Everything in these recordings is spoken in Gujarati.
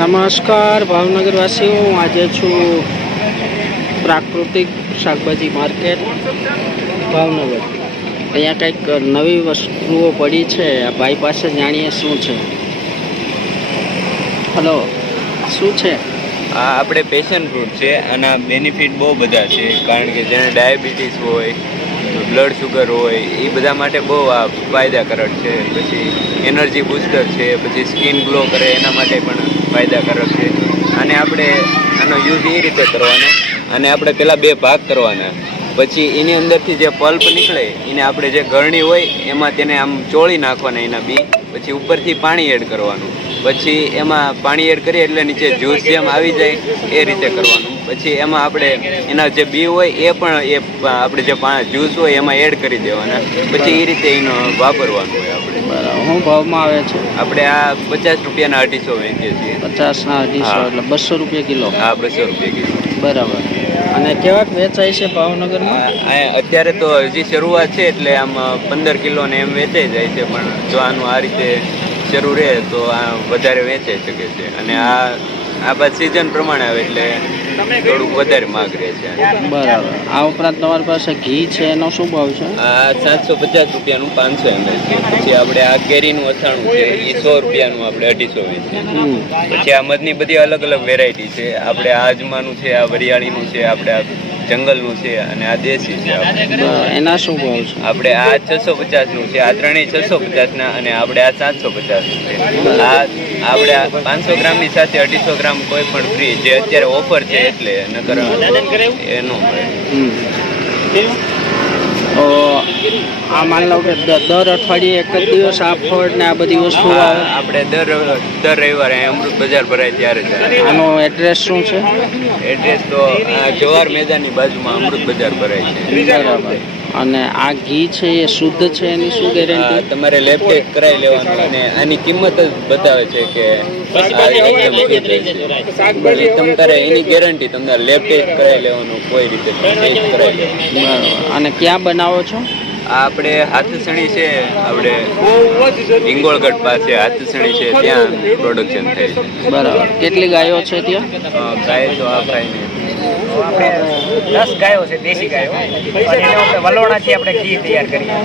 નમસ્કાર ભાવનગરવાસીઓ, હું આજે છું પ્રાકૃતિક શાકભાજી માર્કેટ ભાવનગર. અહીંયા કંઈક નવી વસ્તુઓ પડી છે. આ ભાઈ પાસે જાણીએ શું છે. હલો, શું છે? આ આપણે પેશન ફ્રૂટ છે. આના બેનિફિટ બહુ બધા છે, કારણ કે જેને ડાયાબિટીસ હોય, બ્લડ શુગર હોય, એ બધા માટે બહુ આ ફાયદાકારક છે. પછી એનર્જી બૂસ્ટર છે, પછી સ્કિન ગ્લો કરે એના માટે પણ ફાયદાકારક છે. અને આપણે આનો યુઝ એ રીતે કરવાનો, અને આપણે પહેલાં 2 ભાગ કરવાના. પછી એની અંદરથી જે પલ્પ નીકળે એને આપણે જે ગળણી હોય એમાં તેને આમ ચોળી નાખવાના એના બી. પછી ઉપરથી પાણી એડ કરવાનું. પછી એમાં પાણી એડ કરીએ એટલે નીચે જ્યુસ જેમ આવી જાય એ રીતે કરવાનું. પછી એમાં આપણે એના જે બી હોય એ પણ આપણે જે જ્યુસ હોય એમાં એડ કરી દેવાના. પછી એ રીતે એનો વાપરવાનું હોય આપણે. બરાબર. શું ભાવમાં આવે છે? આપણે આ 50 રૂપિયાના 250 વેચીએ છીએ. 50ના 250 એટલે 200 રૂપિયા કિલો. હા, 200 રૂપિયા કિલો. બરાબર. અને કેવાક વેચાય છે ભાવનગરમાં? અત્યારે તો હજી શરૂઆત છે, એટલે આમ 15 કિલો ને એમ વેચાઈ જાય છે. પણ જો આનું આ રીતે શરૂ રહે તો આ વધારે વેચાઈ શકે છે. અને આ બાદ સિઝન પ્રમાણે આવે એટલે થોડુંક વધારે માગ રહે છે. બરાબર. આ ઉપરાંત તમારી પાસે ઘી છે, એનો શું ભાવ છે? આ 750 રૂપિયાનું 500 ml છે. પછી આપણે આ કેરીનું અથાણું છે, એ 100 રૂપિયાનું આપણે 250 વેચીએ. પછી આ મધની બધી અલગ અલગ વેરાયટી છે. આપણે આ અજમાનું છે, આ વરિયાળીનું છે, આપણે આ જંગલનું છે, અને આ દેશી છે. એના શું ભાવ છે? આપણે આ 650નું છે, આ ત્રણેય 650ના, અને આપણે આ 750નું છે. આ આપણે આ 500 ગ્રામની સાથે 250 ગ્રામ કોઈ પણ ફ્રી, જે અત્યારે ઓફર છે એટલે નકર એનો મળે. તો આ માની લો કે દર અઠવાડિયે એક જ દિવસ આ ફળ ને આ બધી વસ્તુ આવે? આપણે દર રવિવારે અમૃત બજાર ભરાય ત્યારે જ. આનો એડ્રેસ શું છે? એડ્રેસ તો જવાહર મેદાનની બાજુમાં અમૃત બજાર ભરાય છે. બરાબર. અને આ ઘી છે એ શુદ્ધ છે, એની શું ગેરંટી? તમારે લેબ ટેસ્ટ કરાવી લેવાનું, અને આની કિંમત જ બતાવે છે કે તમારે એની ગેરંટી. તમારે લેબ ટેસ્ટ કરાવી લેવાનું, કોઈ રીતે ટેસ્ટ કરાવી લેવાનું. બરાબર. અને ક્યાં બનાવો છો? આપણે હાથસણી છે, આપણે હિંગોળગઢ પાસે હાથસણી છે, ત્યાં પ્રોડક્શન થાય છે. બરાબર. કેટલી ગાયો છે ત્યાં? ગાય તો આ ભાઈને આપણે 10 ગાયો છે, દેશી ગાયો, અને એનો આપણે વલોણાથી આપણે ઘી તૈયાર કરીએ.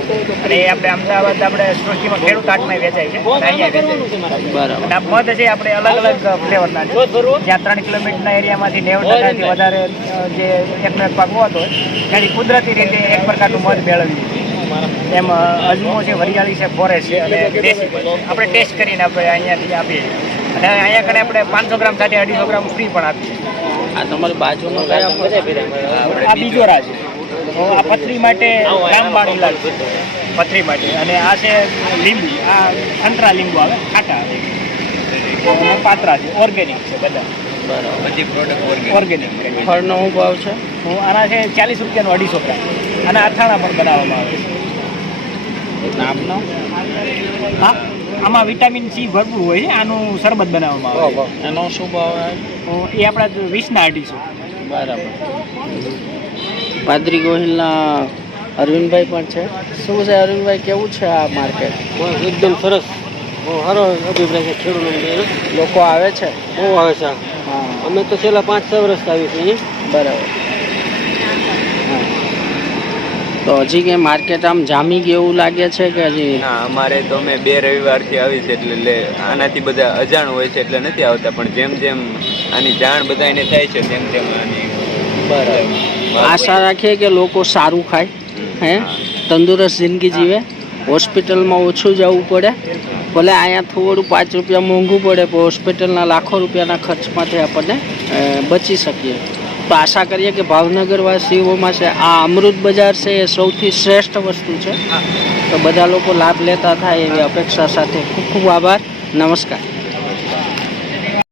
અને એ આપણે અમદાવાદ આપણે સૃષ્ટિમાં ખેડૂત હાટમાં વેચાય છે, અને અહીંયા વેચાય છે. બરાબર. અને આ મધ છે આપણે અલગ અલગ ફ્લેવરના છે. જ્યાં 3 કિલોમીટરના એરિયામાંથી 90%થી વધારે જે એકનો એક પાક હોતો હોય ત્યાંથી કુદરતી રીતે એક પ્રકારનું મધ મેળવીએ. એમ અજમો છે, વરિયાળી છે, ફોરેસ્ટ છે, અને દેશી આપણે ટેસ્ટ કરીને આપણે અહીંયાથી આપીએ. અને અહીંયા કને આપણે 500 ગ્રામ સાથે 250 ગ્રામ ફ્રી પણ આપીએ. આ તમારી બાજુમાં કયા ફળ? આ બીજોરા છે. આ પથરી માટે રામબાણ ઇલાજ છે, પથરી માટે. અને આ છે લીંબુ, આ સંતરા લીંબુ આવે, ખાટા આવે. પાત્રા છે, ઓર્ગેનિક છે બધા. બરાબર. બધી પ્રોડક્ટ ઓર્ગેનિક. ફળનો શું ભાવ છે? આના છે 40 રૂપિયાનું 250 ગ્રામ. અને અથાણા પણ બનાવવામાં આવે છે. નામનો? હા, આમાં વિટામિન સી ભરપૂર હોય છે. આનું શરબત બનાવવામાં આવે છે. એનો શું ભાવ આવે? એ આપણા 20ના 250. બરાબર. પાદરી ગોહિલના અરવિંદભાઈ પણ છે. શું છે અરવિંદભાઈ, કેવું છે આ માર્કેટ? એકદમ સરસ, બહુ સારો અભિપ્રાય છે ખેડૂતોનો. લોકો આવે છે? બહુ આવે છે. હા. અમે તો છેલ્લા 5-6 વર્ષથી આવી છીએ. બરાબર. તો હજી કંઈ માર્કેટ આમ જામી ગયું એવું લાગે છે કે હજી? ના, અમારે તો અમે 2 રવિવારથી આવી છે, એટલે આનાથી બધા અજાણ હોય છે એટલે નથી આવતા. પણ જેમ જેમ આની જાણ બધાને થાય છે તેમ તેમ આની બરાબર. આશા રાખીએ કે લોકો સારું ખાય, હે, તંદુરસ્ત જિંદગી જીવે, હોસ્પિટલમાં ઓછું જવું પડે. ભલે અહીંયા થોડું 5 રૂપિયા મોંઘું પડે, પણ હોસ્પિટલના લાખો રૂપિયાના ખર્ચમાંથી આપણને બચી શકીએ. તો આશા કરીએ કે ભાવનગરવાસીઓમાં છે આ અમૃત બજાર છે એ સૌથી શ્રેષ્ઠ વસ્તુ છે. તો બધા લોકો લાભ લેતા થાય એવી અપેક્ષા સાથે ખૂબ ખૂબ આભાર. નમસ્કાર.